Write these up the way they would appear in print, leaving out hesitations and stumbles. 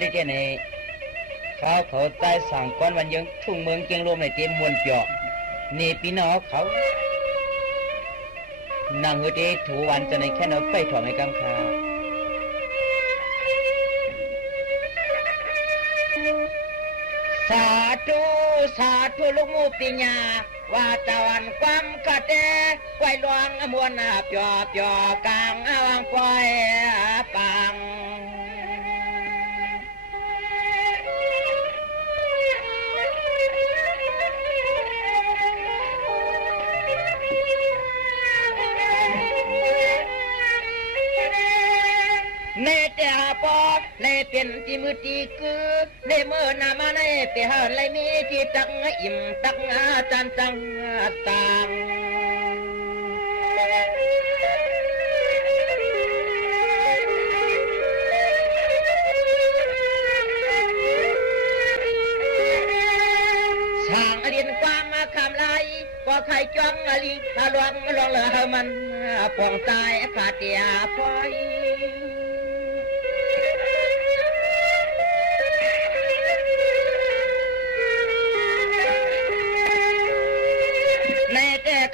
ได้เจนี่ข้าวเขาใต้สั่งก้อนวันยังทุ่งเมืองเกียงรวมในเต็มมวลเจาะนี่ปีน้องเขานั่งเฮดถูวันจะในแค่นไปถอดในกำคาสาธุลูกมูปิญญาว่าตะวันความกะเตไว้ลวงมวลเปียกลางวางปล่อยปังเนเตหาปอในเป็นที่มือตีกือในเมื่อนามาในเปหาไรมีที่ตังอิ่มตังจันตังตังช่างเรียนความมาคำไรก็ใครจ้องอลีลวงลองเหลือมันปองตายขาดเดียพอย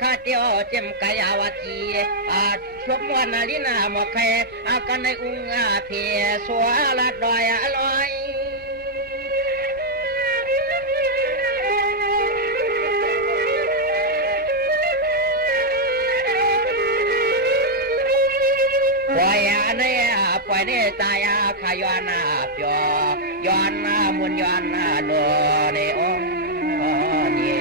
ข้าเดียวเจ็มกายาวจีชวมวันลินาหมอกแค่กันในอุ้งเพียสวลัดดอยอร่อยปล่อยเนี่ยปล่อยเนี่ยตายขายอนเปียย้อนมุนย้อนโนในองเนี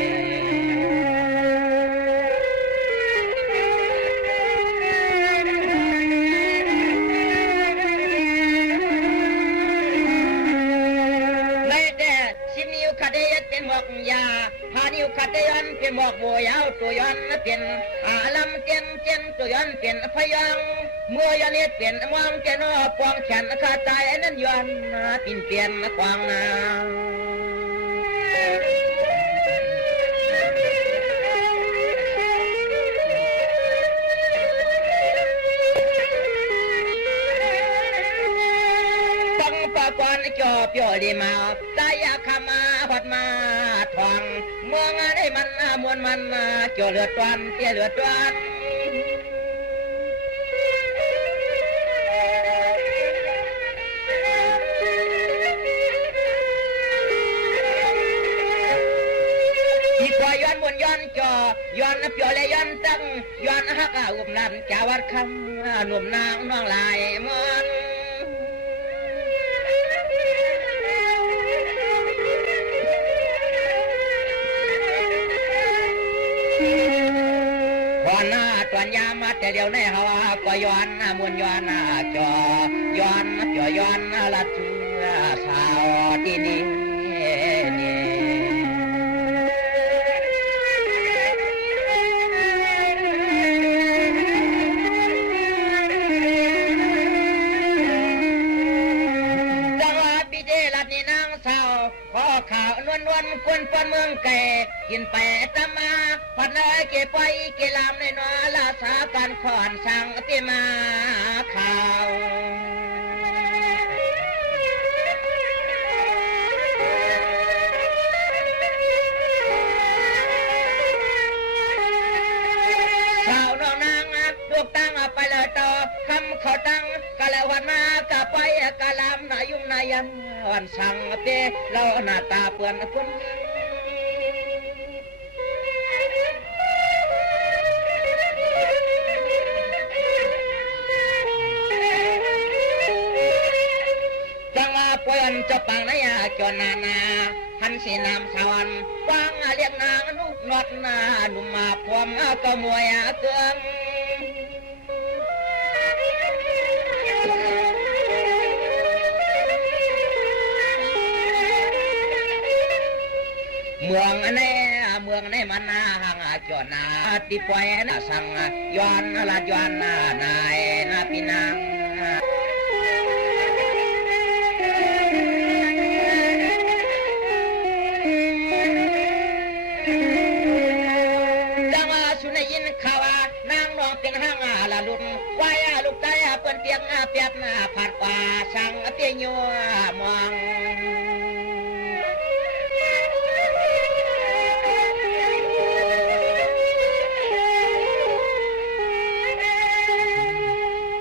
่ยเป็นหมอกยาพานิวขัดยันเป็นหมอกโบยาวตัวยันเป็นลำเจนตัวยันเป็นพยังเมื่อยันเน็ตเป็นมองเจนปวงแขนขาดใจนั้นยันปิ่นเปลี่ยนกวางนากวนจอเปียวดีมาตายาขมาพัดมาทองเมืองได้มันมวนมันเกี่ยวเลือดวันเกี่ยวเลือดวันที่กว่าย้อนบนย้อนจอย้อนเปียวเลยย้อนตั้งย้อนฮักอุบนันจาวัดคำหนุ่มนางน้องลายมันตอนยามาแต่เดียวในหาวก็ย้อนมุนย้อนจอย้อนเปียวย้อนละเชือสาวที่นี่นี่จังหวะปีเจลัดนี่นางสาวขอข่าวนวลควนปนเมืองแก่กินไปตะมาพัดเลยเก็บไปเกลามในนอลาสาการขอนสั่งที่มาข่าวสาวน้องนางลูกตั้งไปเลยต่อคำเขาตั้งกะแล้ววันมากะไปกะลามนายุ่งนา ยันวันสังเปเราหน้าตาเปื่อนคนจังว่าเปื่อนจะปังนายจนนาหันสีน้ำสวรรค์วางเรียกนางนุกนอดนาหนุ่มมาพร้อมก็มวยเกืองเมืองในมันนาห่างจอนาติปอยนาสังย้อนละย้อนนายนาพินางจังสุนยินข่าวนางน้องเป็นห้างละลุนวายลูกใจเปิ้นเปียกเปียกผ่านป่าสังเตียยัวมอง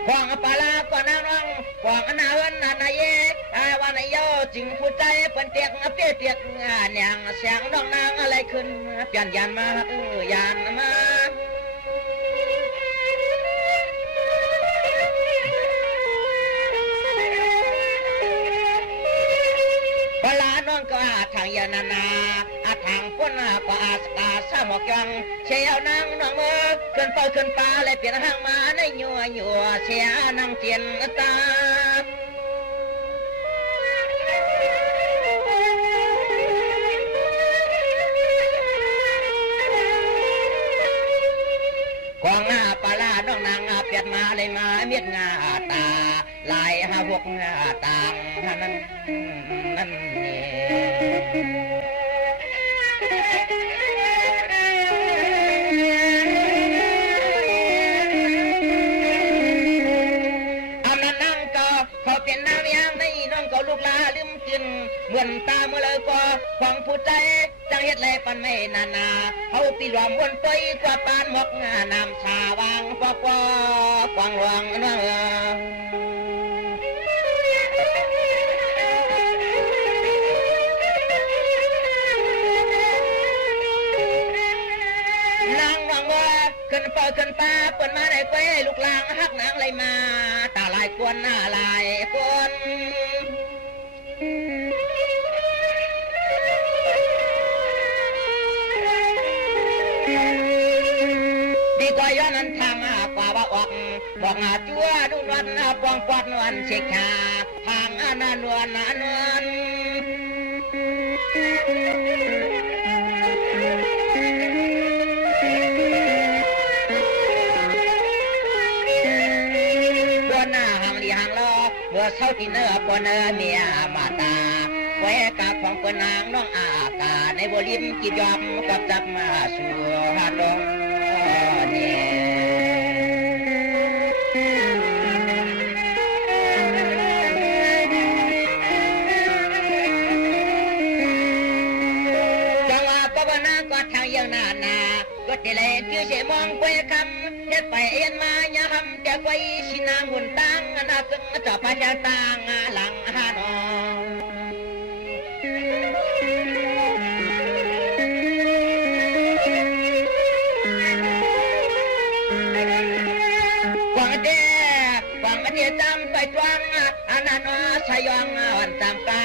กวางปลาก่อนน้องกวางนาวันนาเยวันเยาจึงผู้ใจเปิ้นเปียกเปียกเนียงเสียงน้องนางอะไรขึ้นเปลี่ยนยานมายานมาปลาน้องก็ทางยานาทางพ้นก็อาสาสามอกยังเชียวนางน้องเมื่อขึ้นเป้าขึ้นปลาเลยเปลี่ยนห้างมาในยัวเชียนางเตียนตาควางปลาน้องนางเปลี่ยนมาเลยมาเมียดงาตาลายหกต่างนั่นนี่เขาเป็นน้ำยางในน้องก็ลูกลาลืมกินเหมือนตาเมื่อเลยก็ฟังผู้ใจจังเฮ็ดไรปันไม่นาเขาตีรวมวนไปกว่าปานหมกน้ำชาวางปอกวางหลวงน้องนางวังว่าขึ้นเปิดขึ้นตาเปิดมาได้ไปลูกลางฮักนางไรมาตาลายกวนหน้าลายกวนดีกว่าย้อนนั้นทำกว่าว่าออกบอกจัวดูนวลปองกวาดนวลเช็คชาทางนานวลเมื่อเช้าที่เนื้อปนเมียมาตาแควกาของปนางน้องอากาในบริมกิจยอมกับจับมาสู่หาดงนี่จังหวะปบนาก็ทางยังนาก็ที่เลยคือเสมองแควคำเฮ็ดไปเอ็นมาอย่าทำแต่ไว้ชินางหุ่นตังนาตึงจะไปจะตังหลังหานอกวางเดียจำไปตวงอันนั้นชายองวันตามกา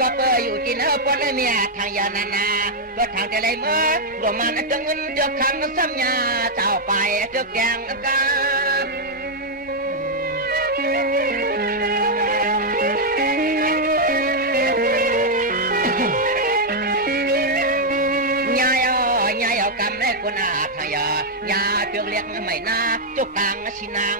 ก็เปิดอยู่ที่เนื้อปนเมียทางยานาก็ทางแต่ไรเมื่อรวมมันจะเงินจะคำซ้ำยาเจ้าไปจะแกงกากำให้คนอาทยายาเจืองเลี้ยงไม่นาจุกกลางชินาง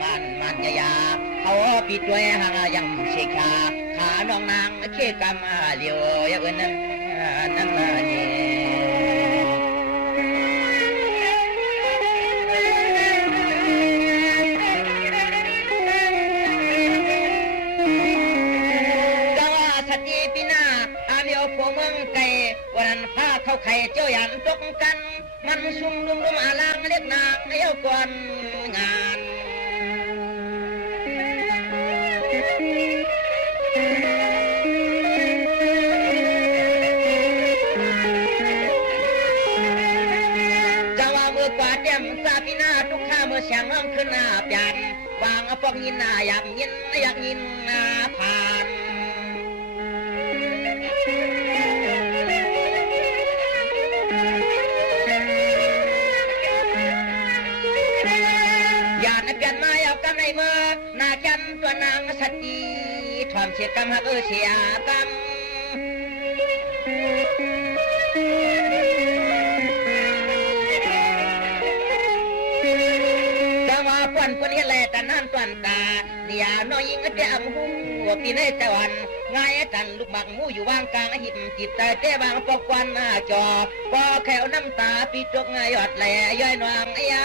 มันยาเขาปีด้วยหางยังเชคาขาน้องนางเคกำเลียวอย่างนั้นนี่จังหวะสติปีนาอาเลียวพวกเมืองไกลวันพา เขาไข่เจ้ายันตกกันมันซุ่มลุมลุมอาลางเล็กนางเอวก่อนงานจะว่ามือกว่าเต็มซาพินาทุกข้าเมื่อเสียงร้องขึ้นหน้าเปลี่ยนวางปอกยินหน้าอยากยินผ่านอย่าในเปลี่ยนมาเอากำในมือหน้าจันตัวนางสติถอนเสียกำหักเสียกำควันคนนี้แหละแต่นั่นตวนตาเนี่ยน้อยยิงเจ้าหูปีในตะวันง่ายจันลูกบักมูอยู่ว่างกลางหิบจิตใจเจ้บางปอกควันหน้าจอปอแขวน้ำตาปีจกง่ายหยอดแหล่ย่อยนวงยำ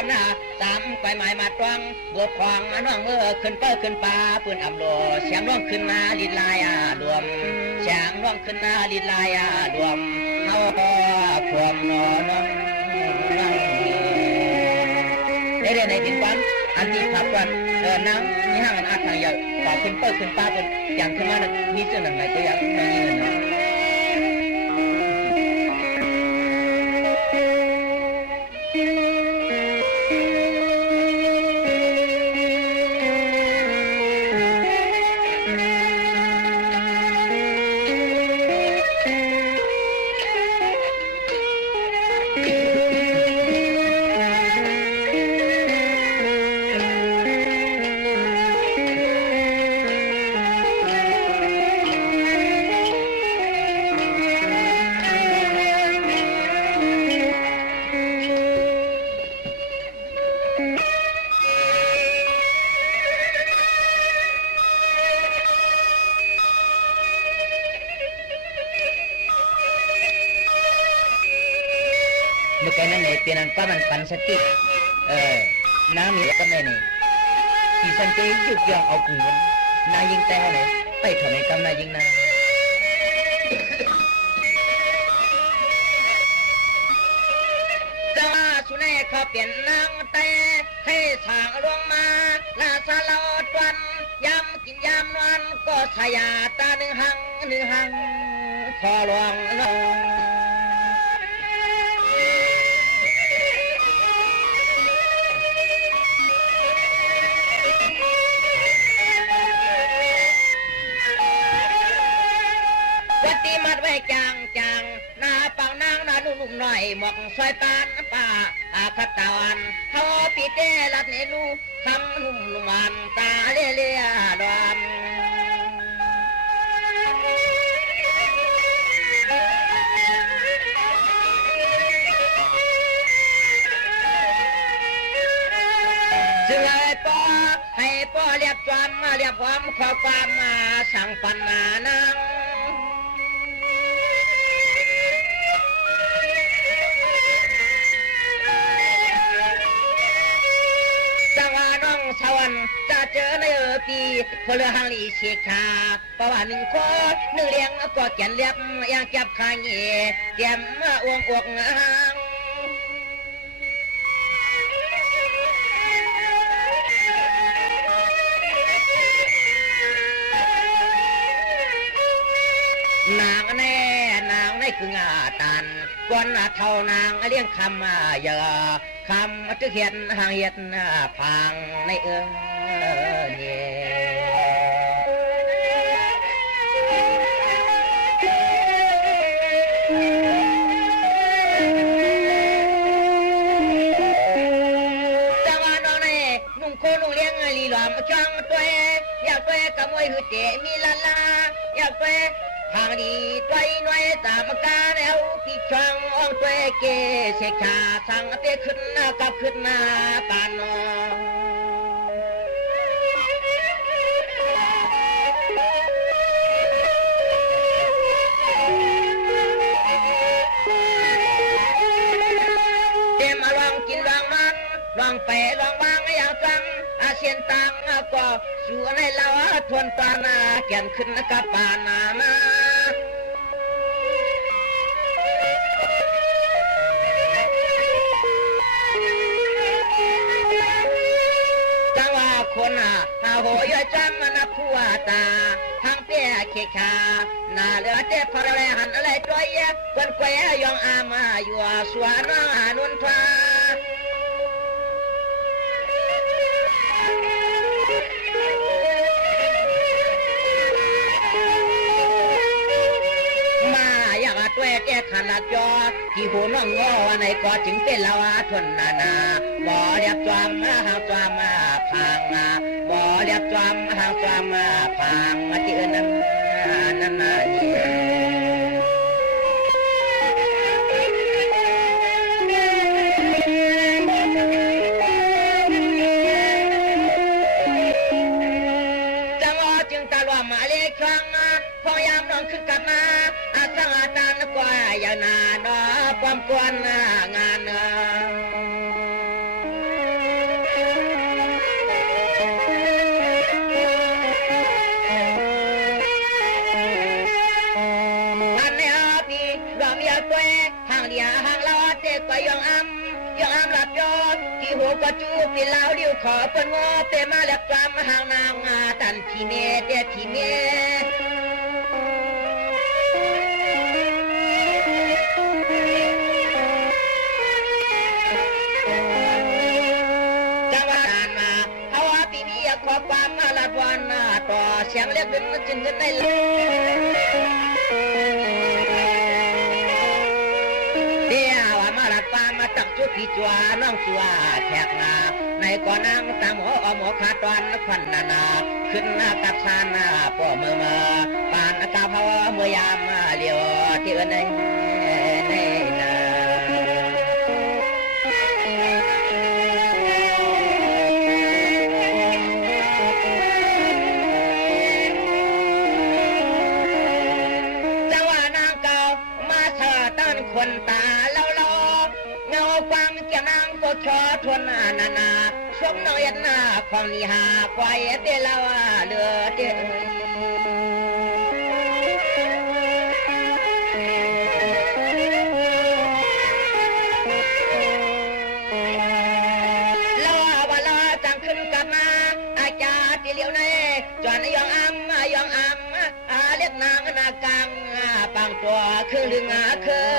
คำหน้าสามไฟหมายมาตวงบวบควางน้องเมื่อขึ้นเป้อขึ้นป่าปืนอำโลเสียงร้องขึ้นมาลินลายรวมเสียงร้องขึ้นมาลินลายรวมเฮาพอพวมนอนได้ในดินวันอันที่พักวันน้ำนี่ห้างอันอาทางยาวป่าขึ้นเป้อขึ้นป่าเป็นอย่างขึ้นมานี่เจ้าหนังไหนตัวอย่างนั่งยืนเมื่อกี้นั่นเนี่ยเป็นอันป้ามันปันสติน้ำมีก็ไม่เนี่ยที่สันติยุกยองเอากุงนายิงแต่เนี่ยไปถอนในกำนายิงนาจะว่าสุนัยเขาเปลี่ยนนางแต่ให้สางลงมาลาซาลาตวันยำกินยำนอนก็สยาตาหนึ่งหังขอหลวงน้องมัดไว้จางหน้าปังนางหน้านุ่มหน่อยหมอกซอยปานป่าขัดตาวันเขาปีเตลัดเนลูคำนุ่มมันตาเลี่ยดอนจึงให้ป้อเรียบความขอความมาสั่งปันนานางสวรรค์จะเจอในปีพลหังลีเชคาประวัติหนึ่งข้อหนึ่งเลี้ยงก็เขียนเรียบยังจับขายเงี้ยเตรียมอ้วงอกงางนางในคืองาตันกวนเท่านางเลี้ยงคำเยอะคำจะเขียนหางเห็ดพังในเนี่ยจังหวะน้องเนี่ยนุ่งโคนุ่งเลี้ยงลีหลอมจังตัวอยากตัวกะมวยหือเจมีลาอยากตัวทางดีตัวน้อยตามกาแล้วที่ช่างอ้องตัวเกเสกชาสั่งเตะขึ้นกับขึ้นมาปานนเต็มอารมณ์กิน นตังก็สู่ในลาวทวนตานาแก่นขึ้นกับปานามาจังว่าคนโหยจังนะผัวตาทางเปียเขขานาเหลือเจ็บพออะไรหันอะไรจ้อยคนแกยองอามาอยู่สวนนุนทวาตัวแก่ขนาดจอที่หัวน้องงอในก็จึงเป็นลาวาทนนาบ่เรียบจอมหางจอมพังบ่เรียบจอมหางจอมพังที่อื่นนั่นนี่จังหวะจึงตะลวมาเล็กครั้งพอยามน้องขึ้นกลับมาสังอาจารย์กว่าอย่านาดอความกวนงานอันนี้พี่รวมยาตัวห่างเดียห่างลอเด็กก็ยังอ้ำหลับยอดที่หัวกระจูปีลาวเลี้ยวขอเปิ้นงอเปมาแล้วกลามห่างนางตันพี่เมเด็ดพี่เมขอความมาละวันต่อเสียงเล็กดึงจึงขึ้นได้เดี๋ยวมาละฟ้ามาตักจุดพี่จัวน้องจัวแขกนาในก่อนั่งตามหมอขาดวันควันนาขึ้นกับชานาป่อมือปานกาเพาเมื่อยามเลี้ยวที่อื่นในนาคนตาเล่าเงาฟังเกี่ยนางก็ชอทวนนาสมน้อยนาของนิหาควายเดลาวเลือเดลาวาลาจังขึ้นกับมาอาจารย์ที่เลี้ยวในจวนยองอัมเรียกนางนากังปังตัวคือลึงคือ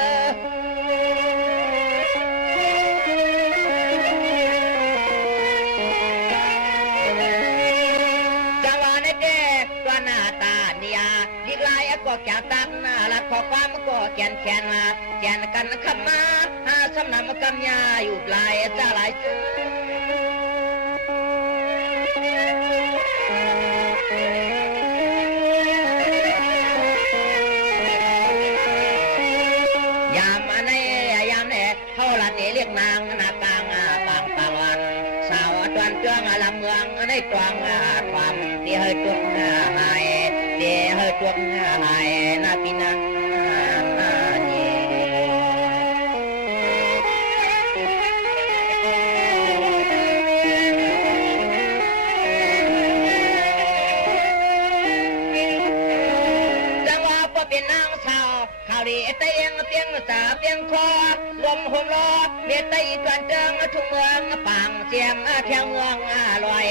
จังหวะในเด็กตัวหน้าตาเนี่ยลิกลายก็แก่ตันละขอความก็แก่นกันขมาสำนำกำยาอยู่ปลายจะหลายเรียกนางนากางปางปางวันสาวตวนเตืองลำเมืองในตวงความเดี๋ยวให้ตัวหายเดี๋ยวให้ตัวหายนาปีนังจังหวะพอเป็นนางสาวข่าวดีเตียงสาเตียงคอลมหมล้อเมียตีจวนเจิงทุ่งเมืองปางเสียงเพียงเมืองลอย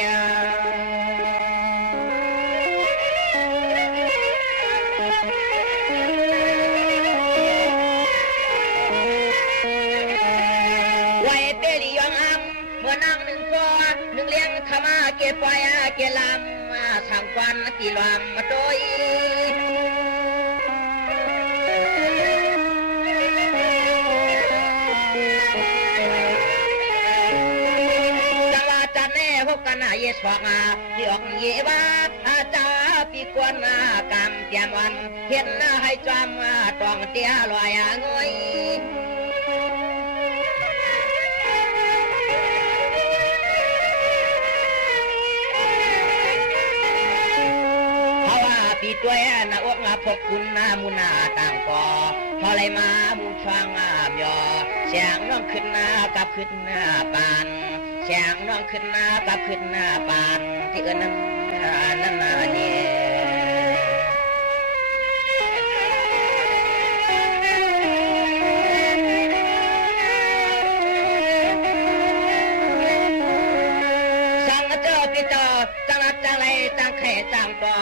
ไว้เตลียงอ้ำเมื่อนางหนึ่งก็หนึ่งเลี้ยงขมาเก็บไว้เกลำสามวันกี่ลำโดยกันเยสฟังที่ออกเยวาจ้าปีกวนกำเตียมวันเห็นให้จำตองเตี้ยลอยงอยเพราะว่าปีตัวน่ะอกพบคุณมุนาต่างก่อพอเลยมามุช่างยอเสียงน้องขึ้นกับขึ้นปานส แจงน้องขึ้นหน้ากับขึ้นหน้าปานที่เอิ้นนั่นนี่สังเจ้าพี่เจ้าจังรักจังไรจังแข่จังก่อ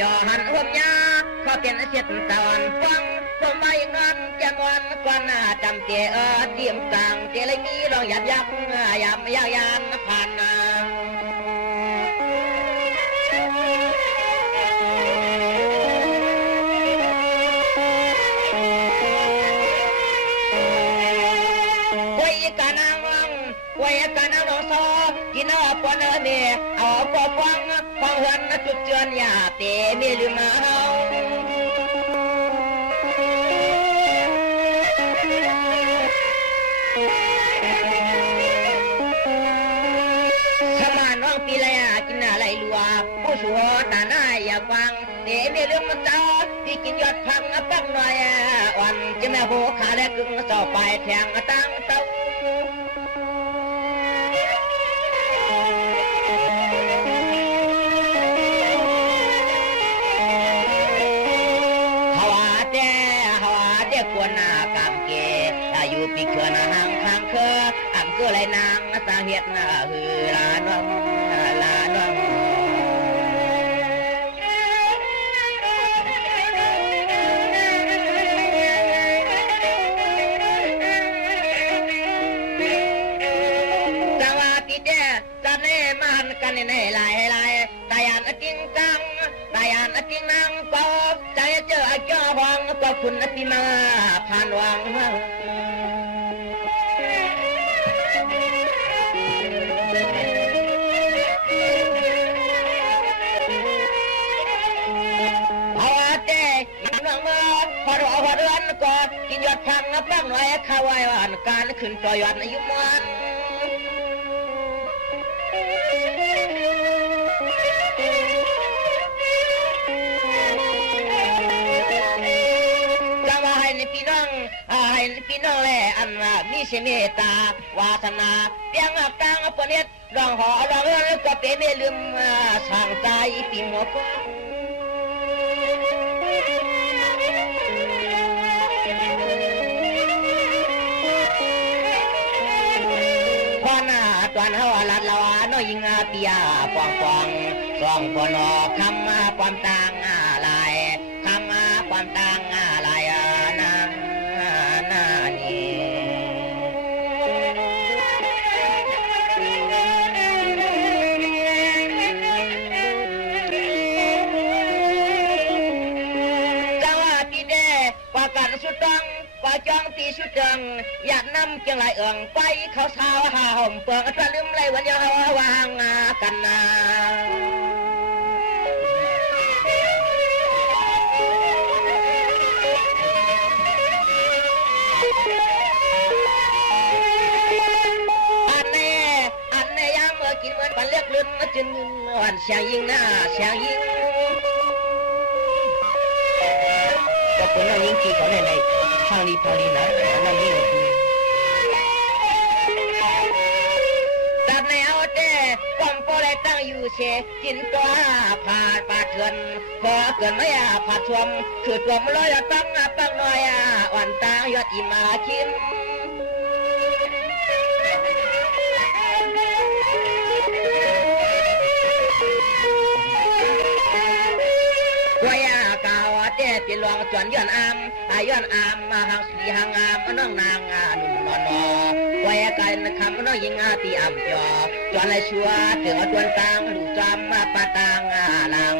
ย่อหันหัวยาเขาเป็นเสียดตอนฟังผมไม่งอนจะงอนกว่าหน้าจำเจเตรียมต่างเจเลยมีลองยับยับยานผ่านนาไว้กันเอาน้องซอกินเอาปนเมียเอาปอฟังเฮือนจุดเจือนอย่าเตะมีลืมมาเฮาน้องปีไรกินอะไรลัวผู้สัวตาหน้าอย่าฟังเดี๋ยวมีเรื่องมันเจ้าที่กินยอดพังปักหน่อยอ่อนจะแม่โหขาและกึ่งต่อไปแทงตั้งเต้าฮาวาเดกวนากามเกอายุปีเขื่อนห่างทางเคออ่ำเกือไรนางสาเหตุฮือลาน้องกันในลายตายานกิ้งกังตายานกิ้งนางก็ใจเจอเจ้าหวังก็คุณที่มาผ่านวังเอาเต้น้องเมื่อพอเดือนก็กินยอดพังปังหน่อยข้าวไว้วันการขึ้นต่อยอดอายุมันพี่น้องแลอันว่ามีเสเมตตาวาสนาเตียงกลางปนิดรองหอรองเอื้อก็เป็นไม่ลืมสั่งใจปีหมกพอหน้าตอนเฮาลัดละวาน้อยยิงเปียปองสองปนอคำปอมต่างลายคำปอมต่างลายสุดตังว่าจ้องตีสุดจังอยากนำเกียงไหลเอิงไปเขาสาวหาห่มเปิงจะลืมไรวันยาวางกันนาอันนี้ยามเมื่อกินเหมือนปันเลือกลื่นจึงอ่อนเสียงยิงเสียงยิงก็เป็นน้องยิงกี่เขาในพาลีนะน้องยิงตัดแนวเต้ความโปรเลยตั้งอยู่เชจินตัวผ่าปาเถื่อนพอเกินไม่ผ่าชมคือตัวมันลอยตั้งปังน้อยอ่อนตางยอดอิมาชิมปีหลวงจวนย้อนอามมาหางสีหางามน้องนางนุ่มนอนไว้กันคำน้องยิงตีอ่ำจอจวนไรชัวเถื่อจวนตังหลู่จำมาปะตังลัง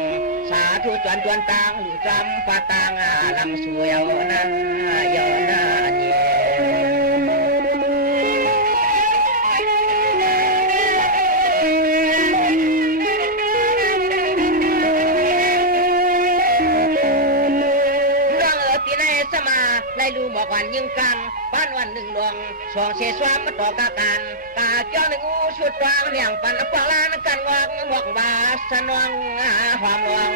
สาธุจวนตังหลู่จำปะตังลังสวยนั้นยอนาเนีได้รู้บอกวันยิงกันบ้านวันหนึ่งหลวงสองเสียสวามมาต่อกากันกาเจ้าหนึ่งงูชุดฟางเลี้ยงปันปลาลานกันวางหมวกบาสนองความหวัง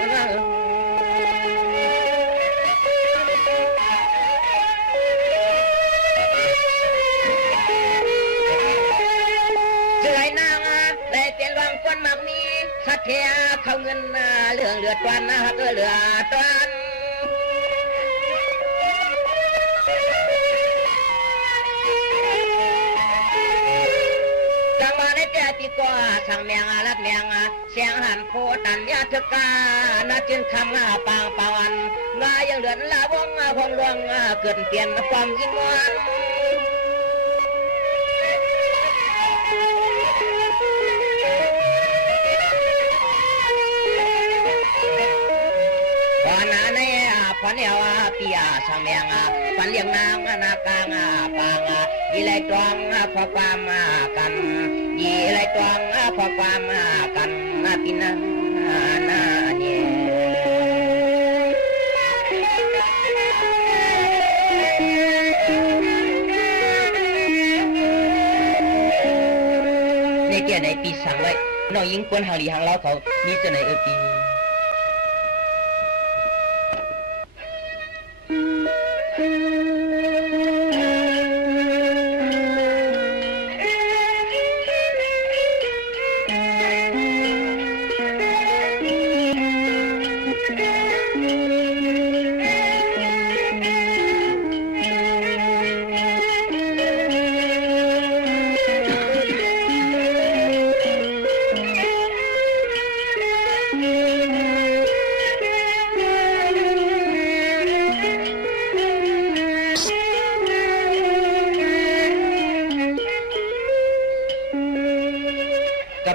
จะไหลน้ เทียเขาเงินเรื่องเลือดตวนเลือดตวนจังหวะในแต่ที่ก็สั่งเมียงรัดเมียงเสียงหันโพตันยาทึกกานาจึงคำปางปาวันงายังเดือนละวงพงหลวงเกิดเปลี่ยนความยิ่งวันพันเอวปียสังเมียงพันเลี้ยงนางนากางปางยีไรตองพอความกันยีไรตองพอความกันปีนานาเนี่ยในเกี่ยในปีสังไว้น้องยิงคนหางหลีหางเล้าเขามีจะในปี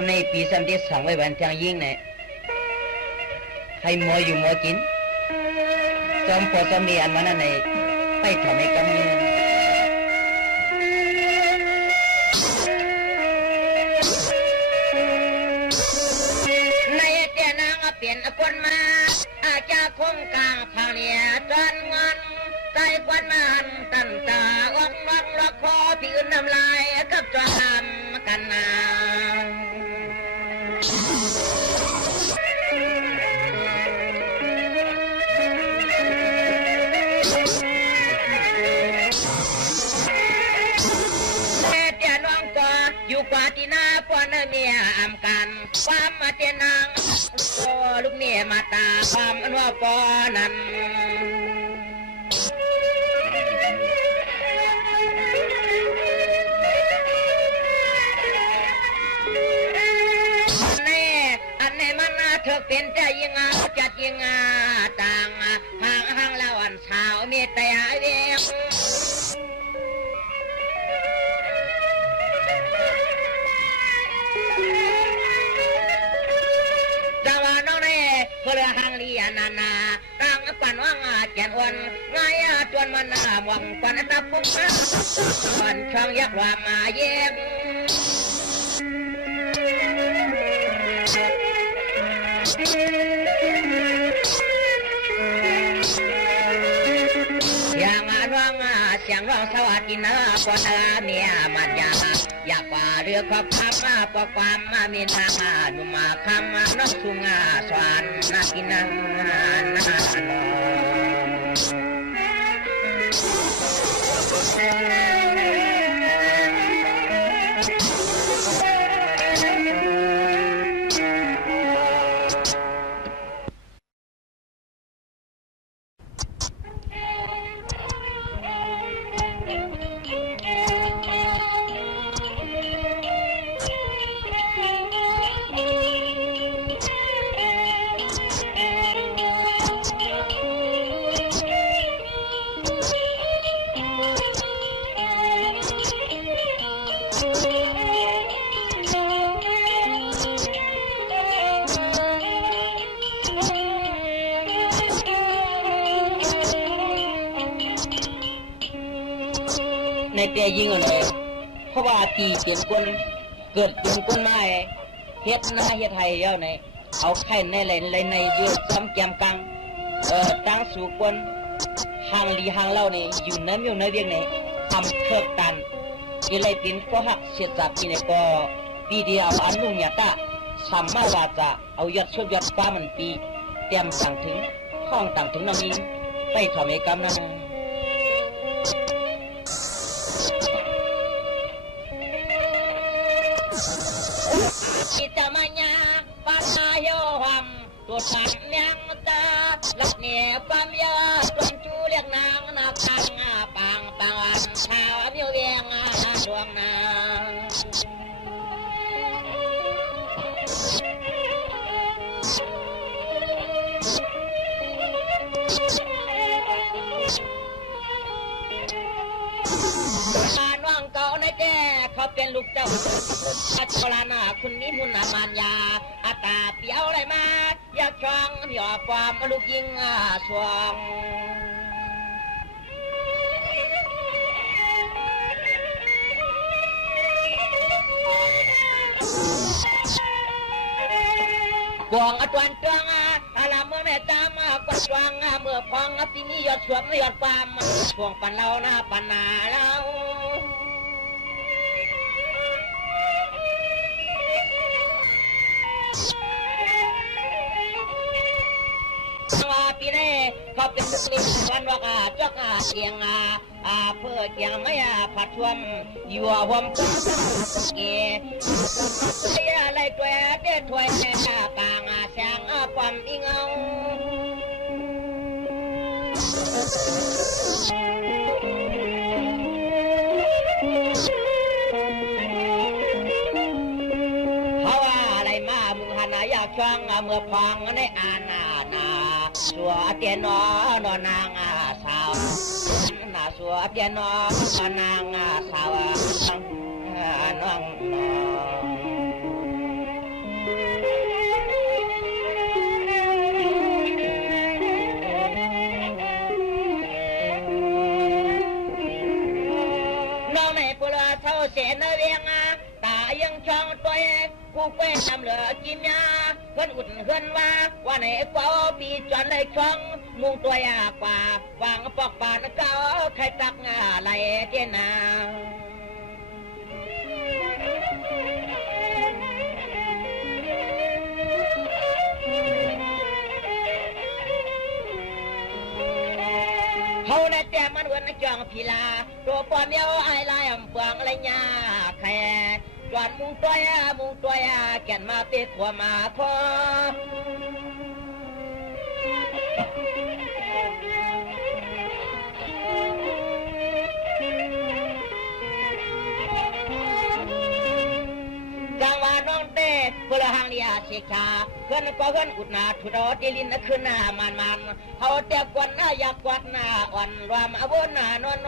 ในปีสัมที่สังไว้วันจางยิ่งเนี่ยให้มัวอยู่มัวกินจอมพอจะมีอันมันในไปทำให้กำเนิดในเตียนางเปลี่ยนคนมาอาจจะคงกลางทางเนี่ยจนงอนใจควันมันตันตาอ่องวังละคอพี่อื่นน้ำลายกับจวนทำกันนาอยู่กว่าที่นาปอนเมียอำกันความมาเตียนางลูกเมียมาตาความอันว่าปอนั้นอันนี้มันเธอเป็นใจยิงจัดยิงต่างห่างแล้วอันสาวมีแต่เวียงจังหวะน้องนี่เพื่อหางเลียนานาตั้งปันว่างแก่นวันง่ายจวนมันหวังปันตะปุ่งปันช่างยักษ์ว่ามาเย็บอย่างร้องเสียงร้องสวัสดีนะปอนาเมียมันยาอยากว่าเรือขอบคำมาปอความมามีนาหนุ่มมาคำมานักสุงสวรรค์นากินาในเตยยิงอะไรเพราะว่าตีเปลี่ยนคนเกิดเป็นคนมาเฮ็ดหน้าเฮ็ดไทยเยอะไหนเอาไข่ในในยืดซ้ำแกมกังตั้งสู่คนห่างลีห่างเล่านี่อยู่ในเวียงนี่ทำเพิกตันกิเลสเป็นก็หักเสียจับปีนี้ก็ปีเดียวอันนุ่งยาตะสัมมาวาจะเอายอดชดยอดฟ้ามันปีเตรียมสั่งถึงข้องต่างถึงน้ำนี้ไปทำให้กำนั้นจิตมัญญาปัญญา เหี่ยวหอมตัวสันเมียงตาลักเหนียวความเยอะจนจูเรียกนางนาคังปังปังวันชาวเมียวเวียงดวงนางน้องเก่าในแก่เขาเป็นลูกเจ้าอัศรานาคุณนิมุนามานยาอาตาเปียวอะไรมาอยากช่องหยอกความลูกยิงสวงกวงตวนเตืองอาเมื่อแม่ตามกวางเมื่อพองปีนี้ยอดสวมยอดความพวงปันเราหน้าปันนาเราปีนี้เขาเป็นมุสลิมวันวกจอกเกียงเพื่อเกียงไม่ผัดชวมอยู่หัวมกุ้งเกียอะไรตัวเด็ดถวยกลางแสงความอิงเอาเขาอะไรมามุงหันอยากช่างเมื่อพองในอาณาสัวเตียนอนนางสาวนาสัวเตียนอนางสาวน้องน้องในปุระเท่าเสนเรียงตายังช่องตัวผู้เป้นำเหลือกินยาเพื่อนอุ่นเพื่อนว่าไหนกว่าปีจอนเลยช่องมุงตัวยากว่าวางปอกปานเก้าใครตักไหลเจนาเขาในแต่มันวันจองพิลาตัวปอมเมียวไอลายเปลืองอะไรยาแค่จวนมุงตัวยแก่นมาเป็ดหัวมาพอจังหวะน้องเต้พลหังเลียเชชาเพื่อนก็เพื่อนอุดนาทุดอดิลินขึ้นหน้ามันเขาเตียกวนหน้าอยากกวดหน้าอ่อนรวมอบนหน้านอน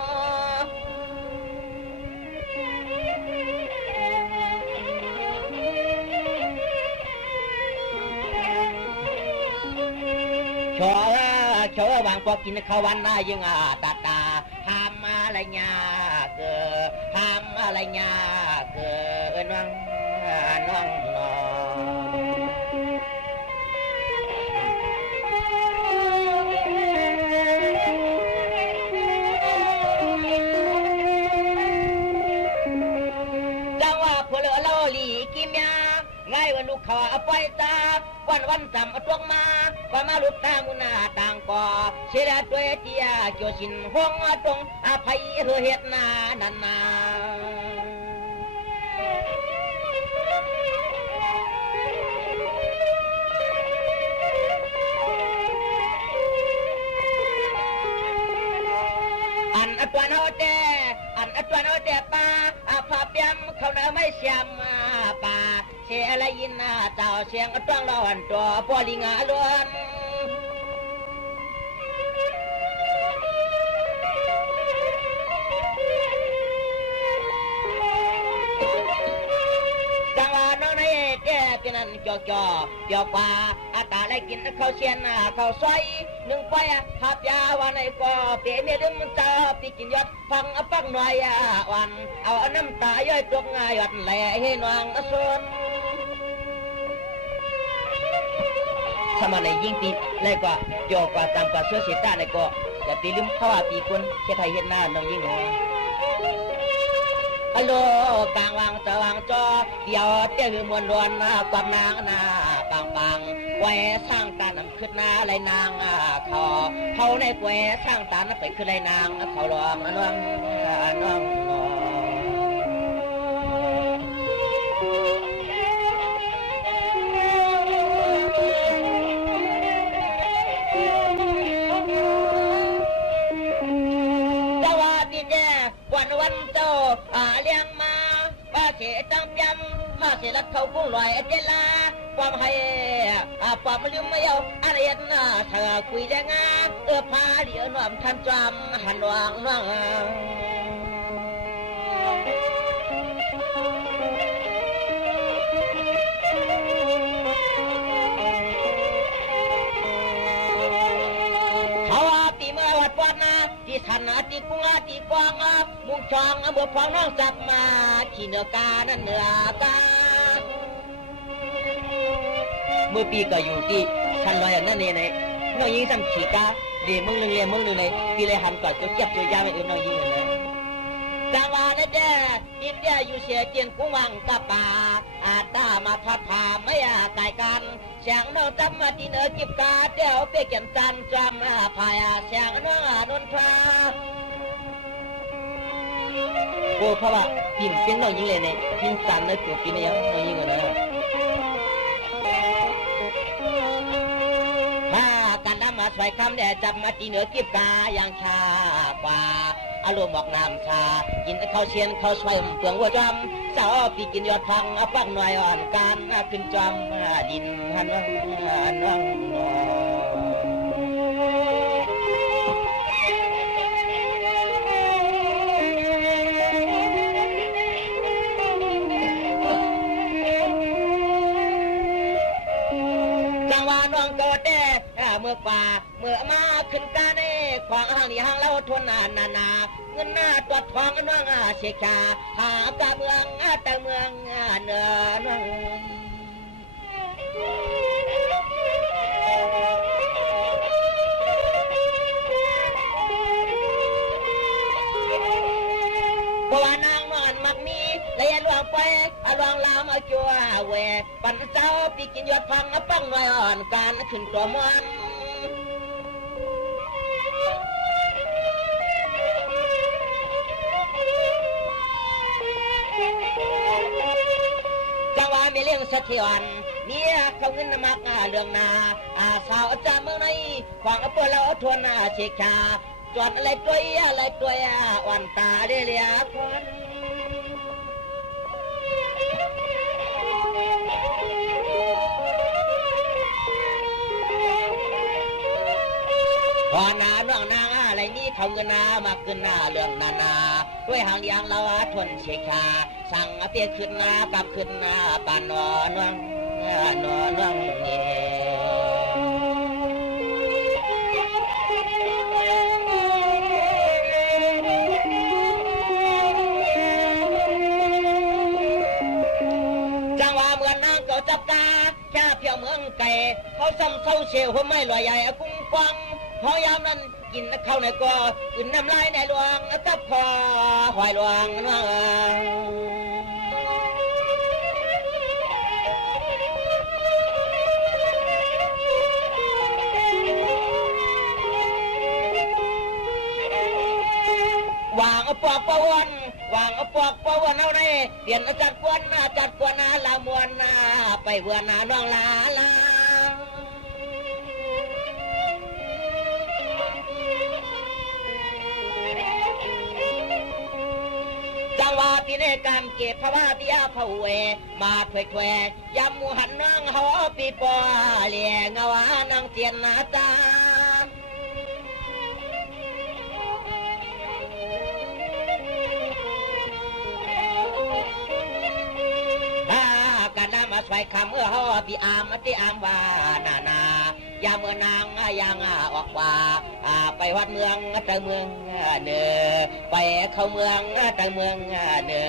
โชว์วางพอกินข้าววันน่ายังตาทำอะไรเงี้ยเกิดทำอะไรเงี้ยเกิดน้องจังว่าพลเล่าหลีกิมยาไงวันลูกเขาไปตาวันจำตัวมาว่ามาลุกตามุนาต่างก่อเสียตัวเจียโจชินห้องตรงอภัยเธอเฮ็ดนานันนาตัวโนเตป้าพาเปียมเขาเนื้อไม่เสียมป่าเสียอะไรยินเจ้าเสียงต้องร้อนตัวปอลิงล้วนจังหวะน้องในเจ้าเป็นนั่นจ่อเปียวป่าอาตาได้กินข้าวเชียนข้าวซอยหนึ่งไปทับยาวันไหนก็เปรี้ยเมียดึงตาปีกินยอดฟังปักหน่อยวันเอาน้ำตาย่อยตกหยดไหลให้นวงส่วนสมัยในยิ่งตีเลยกว่าโยกว่าตามกว่าเสื้อสีตาในก็อย่าตีลืมข้าวตีคนแค่ไทยเห็นหน้าน้องยิ่งหัวฮัลโหลกลางวางสว่างจอเดี๋ยวเจ้าหือมวลรวนกับนางปังแหวสร้างตาน้ำขึ้นหน้าไรนางเขาในแหวสร้างตาน้ำไปขึ้นไรนางเขาลองน้อง อยเจลาความให้ความลืมไม่เอาอะไรนะเธอคุยได้งาพาเดี๋ยวน้อมทันจำหันวางน้องทันตีกุ้งตีกวางมุงชองเมื่อพองน้องจับมาขี่เนื้อกานั่นเนื้อกาเมื่อปีก็อยู่ที่ทันลอยนั่นเองเลยน้องยิงซ้ำขี่กาเดี๋ยวมึงเรียนมึงเลยปีเลยหันก่อนจะเก็บตัวยาไปน้องยิงเลยกลางวันนั่นแหละนิดเดียวอยู่เสียเจียนกุ้งวังกับป่าอาตามาพัดพาไม่ไก่กันเสียงน้องจำมาที่เนื้อจิบกาเดี๋ยวเปียกแก่นจันจำพายเสียงน้องนนทราโอ้เพราะว่ากินเป็นน้องยิงเลยเนี่ยกินกันแล้วตัวกินเนี่ยน้องยิงเลยนะถ้าการทำมาสวยคำเนี่ยจับมาที่เนื้อจิบกาอย่างชากว่าอารมณ์บอกน้ำชากินข้าวเชียนข้าวสวยเปลืองวัวจอมสาวปีกินยอดพังปักหน่อยอ่อนการขึ้นจอมดินหันน้องจังหวะน้องเกิดเด้เมื่อป่าเมื่อมาขึ้นกาเน่ของห้างนี้ห้างเราทนนาเงินหน้าตัวทองน้องเสียชาหากะเมืองแต่เมืองเนื้อน้องเพราะว่านางนอนมักมีเลยลวงไปลวงลามาจัวเวปันเจ้าปีกินยอดพังป้องหน่อยอ่อนการขึ้นตัวมันจังหวะมีเรื่องสะเทือนเนี่ยเขาเงินมากเรื่องนาสาวจาเมืองในขวางเปิดเราทวนเช็คชาจอดอะไรตัวอ่อนตาเรียกคนพอนาน้องนางอะไรนี่เขาเงินนามาขึ้นหน้าเรื่องนาด้วยหางเดียงเราทนเชคาสั่งเตี้ยขึ้นนากับขึ้นนาปานนอนเนี่ยจังหวะเหมือนนางเก่าจับตาแค่เพียวเมืองไก่เขาซ้ำเศร้าเสียวหัวไม่ลอยใหญ่กุ้งกวางพอยามนั้นกินเข้าในก็กินน้ำลายในหลวงกับคอหอยหลวงวางปอกปะวันวางปอกปะวันเอาในเปลี่ยนจัดกวนลามวนไปเบื่อน้องลาจังหวะปีในกรรมเก็บพระว่าที่พระเวมาถวยยำมูหันน้องเขาปีปอเลี้ยงว่านางเตียนนาตากันน้ำมาใส่คำเขาปีอามที่อามว่านายามเมื่อนางยังออกว่าไปวัดเมืองแต่เมืองเนอไปเข้าเมืองแต่เมืองเนอ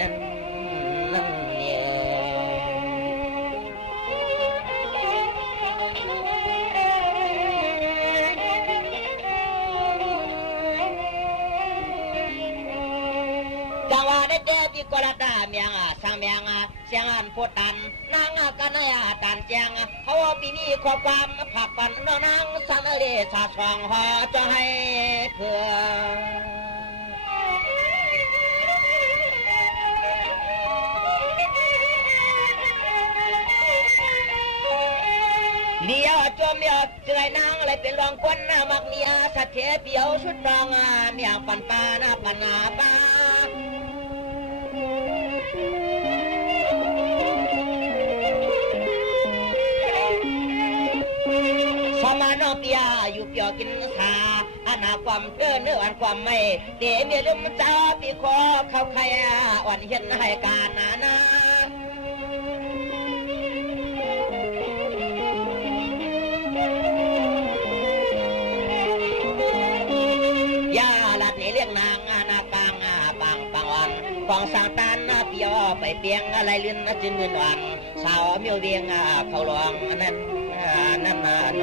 นั่นเนี่ยจังหวะได้เจอที่กระดาเมียงสังเมียงเสียงอันพูดตันนางกันตันเจียงเขาปีนี้ขอความผักปันนางสันเลสาสองหอจะให้เพื่อเลี้ยวจมเดียวเจือยนางอะไรเป็นรองคนมักเมียสัตย์เทเปียวชุดรองเมียปันปาปันนาปา น้องเปียอยู่เปียกินสาอาณาความเนื้อเนื้ออันความไม่เตเมียลืมจ้าปีคอเข้าใครอ่อนเห็นให้การนาเลี้ยงนางนากางบางปังวังฟองสางตานเปียไปเปียงอะไรลื่นจึงเงินวังสาวเมียวเวียงเขาหลวงนั่นน้ำน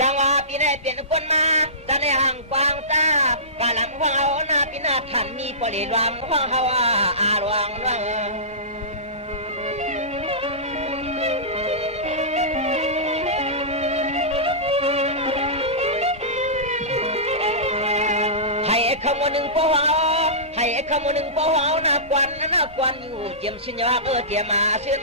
จังหวะปีนี้เปลี่ยนคนมาจะในห่างกวางจ้ากาลำของเอาหน้าปีหน้าพันมีปริรวมของเขาอาหลวงคำว่าหนึ่งปอเอาให้คำว่าหนึ่งปอเอาหน้ากวนอยู่เจียมชินยอกเจียมาซึ่ง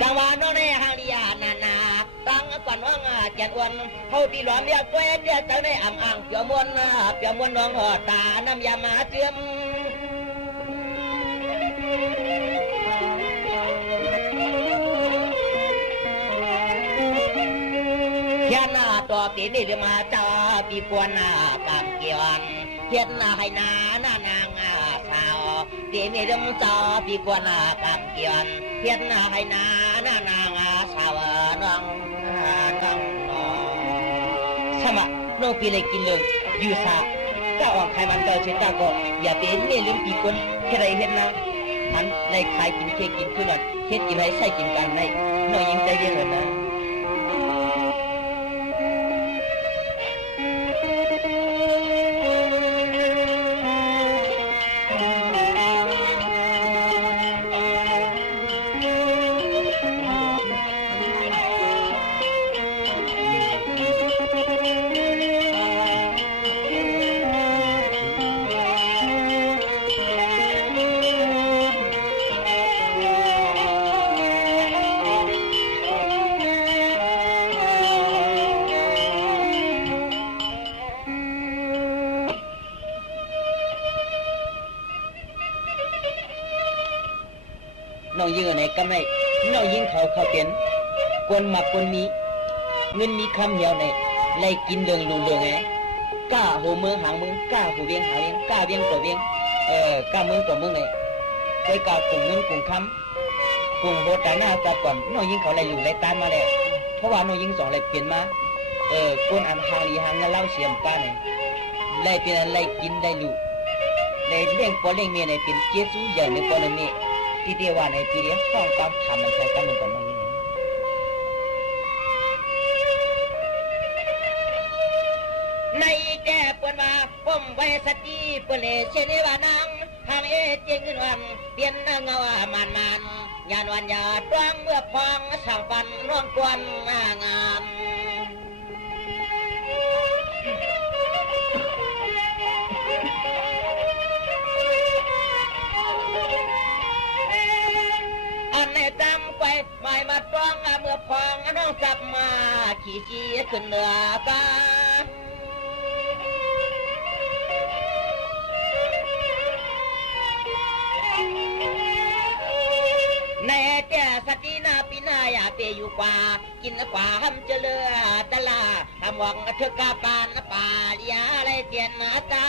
จังหวะน้องในหางลียานาตั้งกวนว่างเจียนอ้วนเขาตีหลอมเบียกล้วยเดียจังในอ่างเปียมวนน้องหัวตาน้ำยามาเจียมเฮียนตัวปีนี่มาจ้าปีกวนปามเกียนเฮียนให้นานางสาวปีนี่จ้าปีกวนปามเกียนเฮียนให้นานางสาวน้องสมัครน้องปีเลยกินเลยอยู่สาก็ออกใครมันเก่าเช่นก็อย่าเป็นเมียลืมปีกวนแค่ไรเห็นนะทันในใครกินเค้กกินขึ้นนั่นเฮ็ดกินให้ใส่กินกันในน้องยิงใจเย็นเลยนะน้องยิงอะไรก็ไม่น้องยิงเขาเปลี่ยนกวนมาคนนี้เงินมีคำเดียวในไล่กินเรื่องรู้เรื่องไงกล้าหัวมือหางมือกล้าหัวเวียงหางเวียงกล้าเวียงตัวเวียงกล้ามือตัวมือเลยเคยกล้ากุ่งเงินกุ่งคำกุ่งโบแต่หน้าตาก่อนน้องยิงเขาไล่อยู่ไล่ตามมาแล้วเพราะว่าน้องยิงสองไล่เปลี่ยนมากวนอันหางลีหางเล่าเสียมป้าเนี่ยไล่เปลี่ยนไล่กินได้รู้ไล่เลี้ยงปอเลี้ยงเมียในเป็นเจี๊ยบใหญ่ในปอเมียที่เดียวว่าในปีเดียวต้องการทำมันใช้กันหนึ่งก่อนน้องยิงในแก่ปวนมาป้มไว้สติเปเลเชนวานังทางเจงเงินวันเปลี่ยนเงามันยานวันยาตวงเมื่อพองสั่งปันน้องกวนงามจำไว้ไม่มาต้องเมื่อพองน้องกลับมาขี่จีขึ้นเหนือกาในเจ้าสตินาปีนาอย่าเปยอยู่กว่ากินกว่าห้ำเจริญตลาทำหวังเธอกาปานป่าเลียอะไรเตียนตา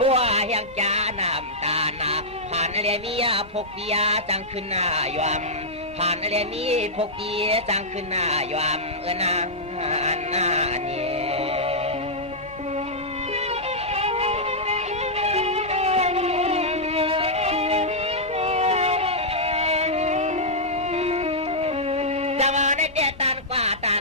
บัวยังจานำตานาผ่านอะไรมีพกเปียจังขึ้นยอมผ่านอะไรมีพกเปียจังขึ้นยอมนาอันนาเนี่ยจะมาได้เดียตันกว่าจอ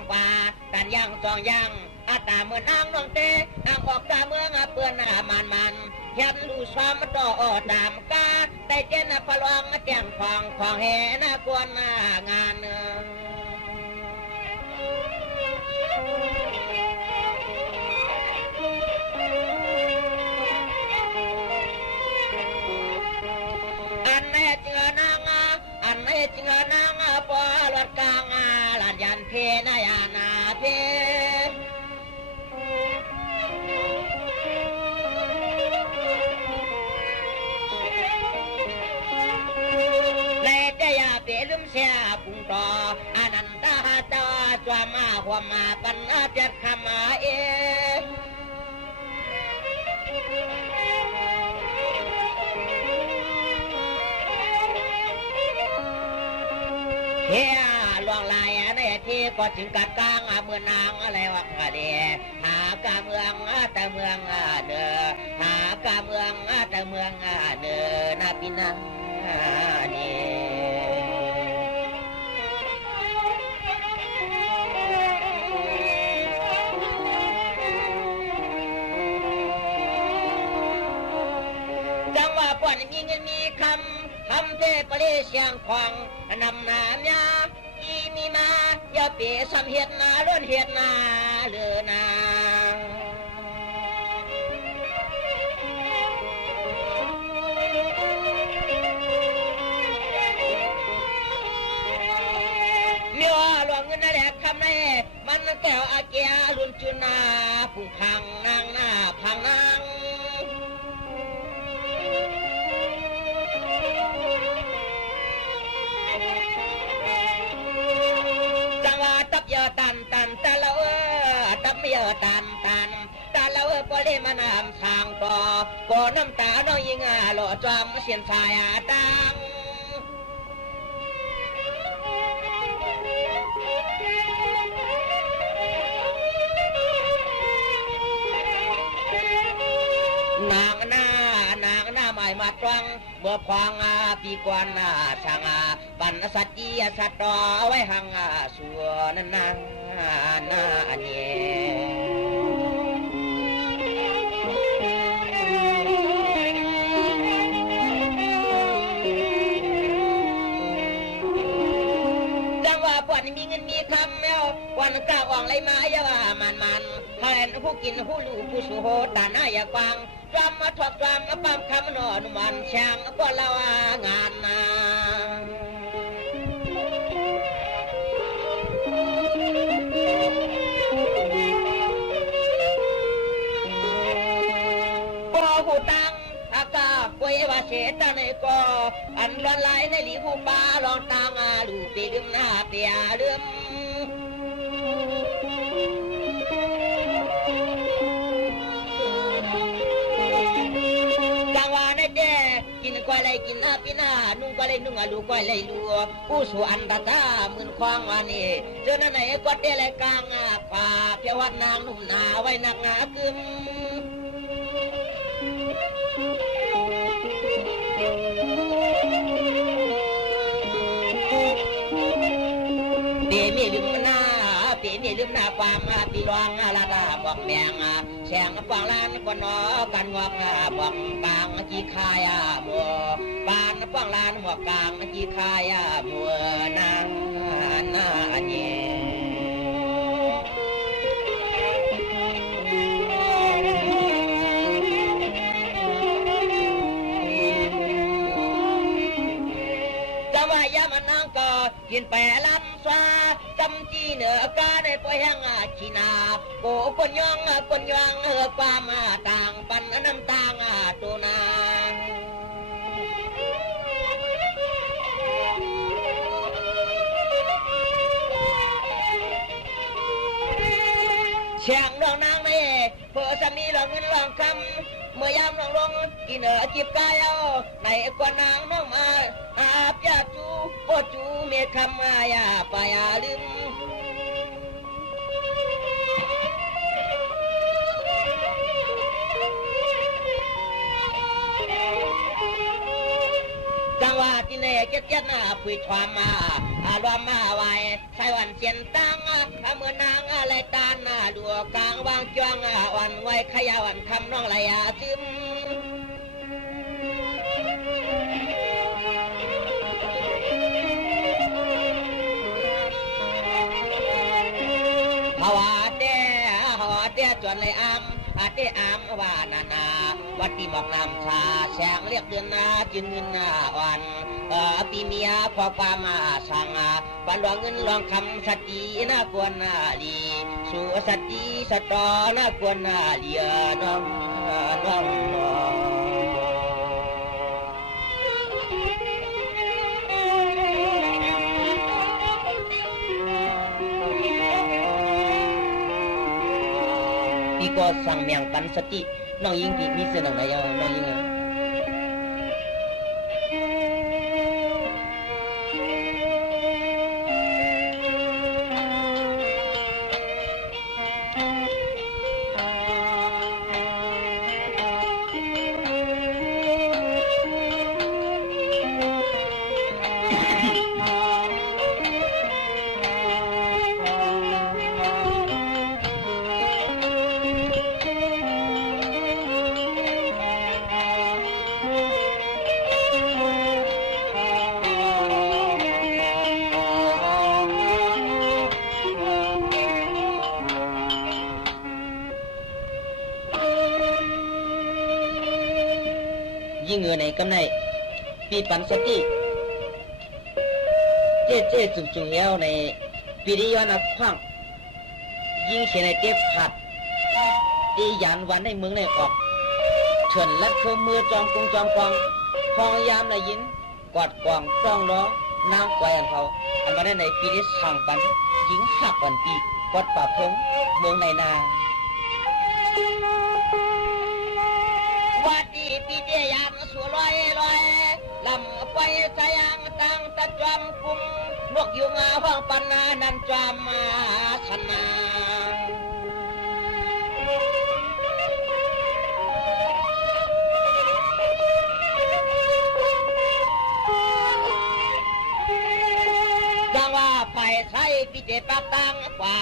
งกว่าตันยังจองยังอาตาเมื่อนางน้องเตอ่างออกตาเมืองเปื้อนมันเห็นลูกซ้ำต่อตามกาได้เจนพลองแจ้งของแห่กวนงาน เพนายานาเพเปลืมเสียปุ่งต่ออนันตาเจ้าจวามาความมาปัญอาเจ็ดขมาเอเฮียลวงลายในที่ก็ถึงกัดกลางเมืองนางอะไรวะกะเดหากาเมืองแต่เมืองเดอหากาเมืองแต่เมืองเดอนาปินังนี่จังว่าป่วนมีเงินมีคำเทปเลเสียงควางนำนาเมียอีมีมาอย่าเปียสำเห็ดนาเลื่อนเห็ดนาเลือนาเมียหลวงเงินนั่นแหละคำนี้มันแก้วอาเกียลุนจุนาผู้พังนางหน้าพังนางเยอะตันแต่เราตับเยอะตันแต่เราพอได้มานำทางต่อก็น้ำตาน้อยยิงหล่อจอมเสียนสายตังนางหน้าใหม่มาตรังเมื่อควางปีกวนช่างปันสัจจีสัตต่อไว้หังสัวนั่นนาอันนี้จังว่าปวนมีเงินมีคำแมววันกล้าอ่องไรมาอย่าว่ามันแทนผู้กินผู้ลูกผู้สุโหตาหน้าอย่าฟังจำมาถอดจำมาปั๊มคำนอนมันช่างก็เรางานนาบ่หูตังอากาป่วยว่าเสียตาในก็อันร้อนไหลในหลีผู้ป้าลองตังลูกปีลืมหน้าเปียลืมกินก้อยไรกินปีนานุ่งก้อยไรนุ่งลูกก้อยไรลูกผู้สู่อันตาหมื่นควางวันนี้เจอหน้าไหนก็เตะไรกลางป่าเพียวัดนางนุ่มนาไว้นักกึมเปียมีลืมหน้าความปีรองลาดาบอกแมงแฉงฟังล้านก็นอกันงอกบอกบางจีคายบัวบานฟังล้านหัวกลางจีคายบัวนางนาเยจะว่ายามันนางก็กินแปรลำสวาจำจีเหนือกาได้ปล่อยแห้งขีนาโกคนยองความต่างปันน้ำต่างตัวนางเชียงดองนางนี่เพื่อจะมีหลองเงินหลองคำเมื่อยามลงกินเหนือจีบกายเอาในกว่านางน้องมาอาบยาจูโอจูเมฆคำมายาปายาลืมจังหวะที่เน่เจ็ดคุยความมารวมมาไว้ใส่วันเชียนตั้งเมื่อนางอะไรตาดัวกลางวางจ้วงวันไว้ขยาวันทำน้องไหลซึมภาวะเตี้ยจวนเลย าเตอามวานานาวัติหมอกน้ำชาแสงเรียกเดือนนาจึงเงินนาวันปีเมียพอความมาสั่งปันหลวงเงินหลวงคำสติน่ากวนนาลีสู่สติสตอน่ากวนนาเลียน้องน้องพี่ก็สั่งเมียงปันสติน้องยิงกี่มีเสนอไหนน้องยิงยิ่งเงินในกำไรปีปันสติเจ๊จุ่งแล้วในปีนี้วันคว้างยิ่งเขียนในเก็บผัดตียานวันในเมืองในออกเฉินลัดเครื่องมือจอมกงจอมกองพองยามในยินกอดกองจ้องล้อนางกวยอันเขาอันมาได้ในปีนี้สั่งปันยิงหักวันปีกอดป่าพงเมืองในนาวัดดีปีเดียามสัวลอยลำไปสยางตังตะจอมกุ้งนกยุงห้องปันนานันจอมมาชนะจังว่าไปใช้ปีเจปากตังกว่า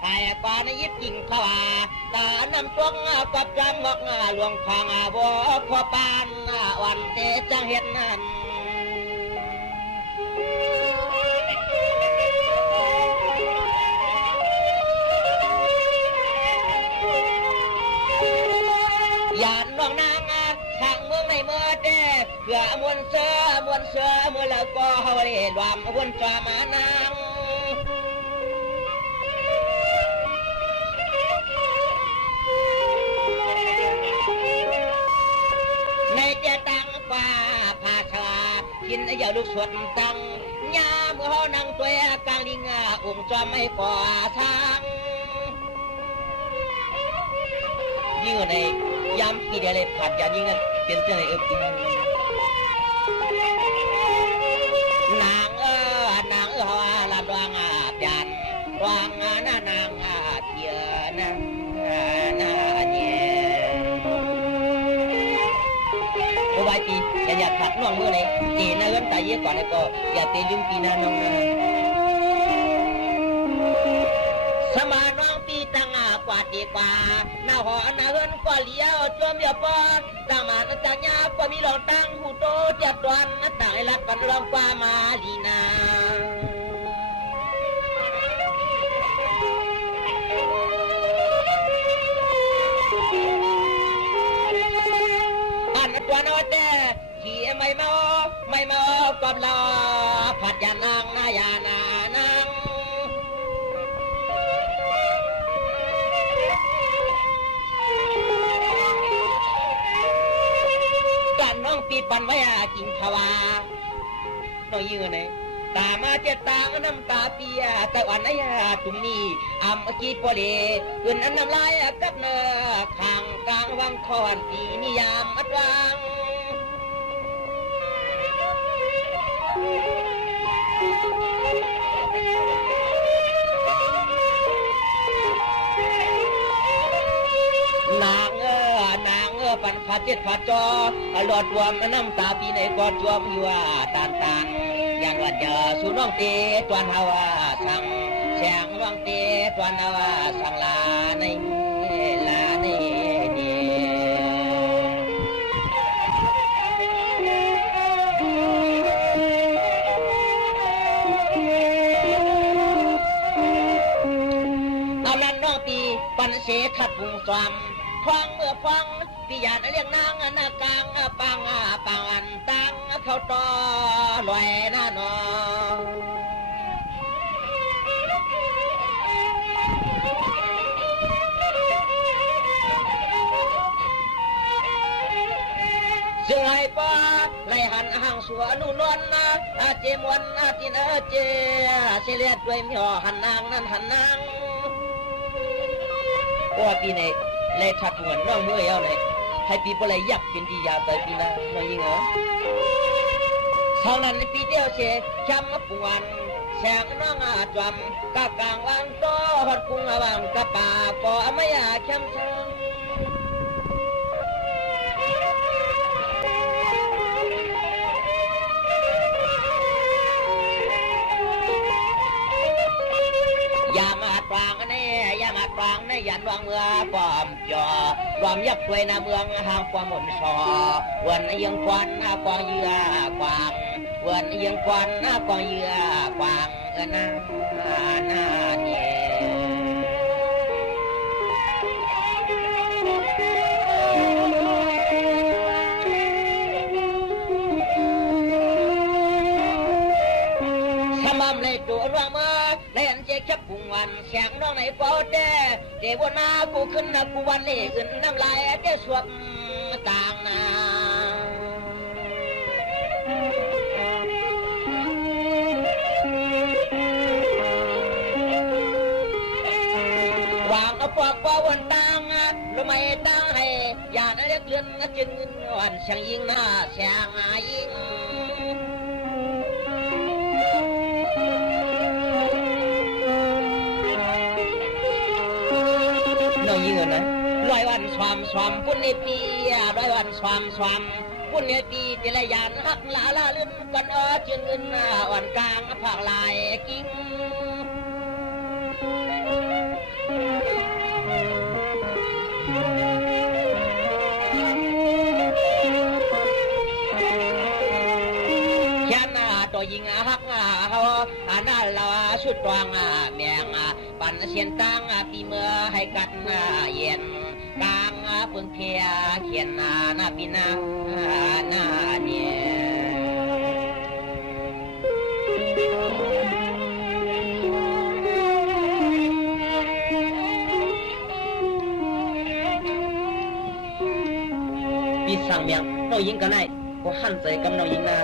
แต่กว่าในยิบยิงเขาตานำตวงกับจำงอกหลวงคางบัวขวปานวันเตจังเห็นนั้นยานน้องนางสั่งเมืองในเมื่อเด้เพื่อมวลเสือเมื่อแล้วก็เฮาได้รวมวนจามานางในเจ้าตังป่าผาชากินอย่าลูกสวนตังยาเมื่อเฮานั่งตัวกลางลิงองค์จอมไม่ก่อทางยิ่งในยามปีเดียวเลยผัดยายิ่งกันเป็นเจ้าไหนนางลำดวงเปลี่ยนวางนางเทียนไว้ตีอย่าผัดน่วงมือเลยตีนะเริ่มตายเยอะก่อนแล้วก็อย่าเตะยุ่งปีนะน้องสมาน้องปีตั้งกว่าดีกว่าหน้าหอหน้าเฮินก็เลี้ยวจวมเดียวปอนตั้งมาจากยาก็มีหลอกตั้งหูโตเจ็บดวนต่างไอ้รัดกันรองกว่ามาลีนาตัวนอแต่ขี่ไม่เมากับเราผัดยานางนายานานางกันน้องปีปันไว้กินขวาน้องยืนเลยตามาเจ็ดตาน้ำตาเปียแต่วันนี้ตุ่มนี้กีปอเลขึ้นน้ำลายกับเนื้อข้างกลางวังคอนปีนิยามอัดรังนางปันผาเจ็ดผาจอหลอดรวมน้ำตาปีในกอดจวมอยู่ตานยันวัดเจอสู่น้องเตตวนเฮาสั่งแสงน้องเตตวนเฮาสั่งลาในปันเสขัดพุงซ้ำพ ฟังเมื่อฟังพี่ยานเรียกนางนากลางปังปังอันตังเขาต่อลอยหน้านอเสื่อยป้าไล่หันห่างสัวนุ่นวลนะเจมวันจินเจเสียเลียดด้วยมีห่อหันนางนั่นหันนางโอ้ปีนี้เลยทัดหัวน้องเมื่อยเอาเลยให้ปีปลายยักเป็นดียาไปปีนะน้องยิงเหรอเท่านั้นปีเดียวเสียช้ำมาปวนแสงน้องจวมกากลางวางโตหอดกุ้งวางกระป่าก็ไม่อยากเข้มเชิงอย่ามาตรางนี่อย่ามาตรางในยันวางเมืองปอมจอรวมยักษ์ด้วยนาเมืองห่างความหมุนซอวันยังควันกองเยือกวางวันยังควันกองเยือกวางนาเนี่ยเลยตัวร่างมาเล่นเจ๊แคบปุ่งวันแข่งน้องในเป้าเต้เจ้าหน้ากูขึ้นนะกูวันนี้ขึ้นน้ำลายเจ้าสวบต่างนาวางเอาปอกว่าวันต่างรู้ไหมต่างให้อย่าเรียกเลื่อนจึงวันเสียงยิงหน้าเสียงยิงยืนนะร้อยวันสวมปุ่นในปีร้อยวันสวมปุ่นในปีจิรยานหักลาลื่นกันจืนเงินอ่อนกลางผักลายกิ้งยันตัวยิงหักเขาหน้าเราชุดตวงเมียงปั่นเสียนตังปีเมื่อให้กันเย็นกลางเพิ่งเพียเขียนหน้าปีหน้าเนี่ยปีสั่งเมียงน้องยิงกันได้ก็หันใจกับน้องยิงนา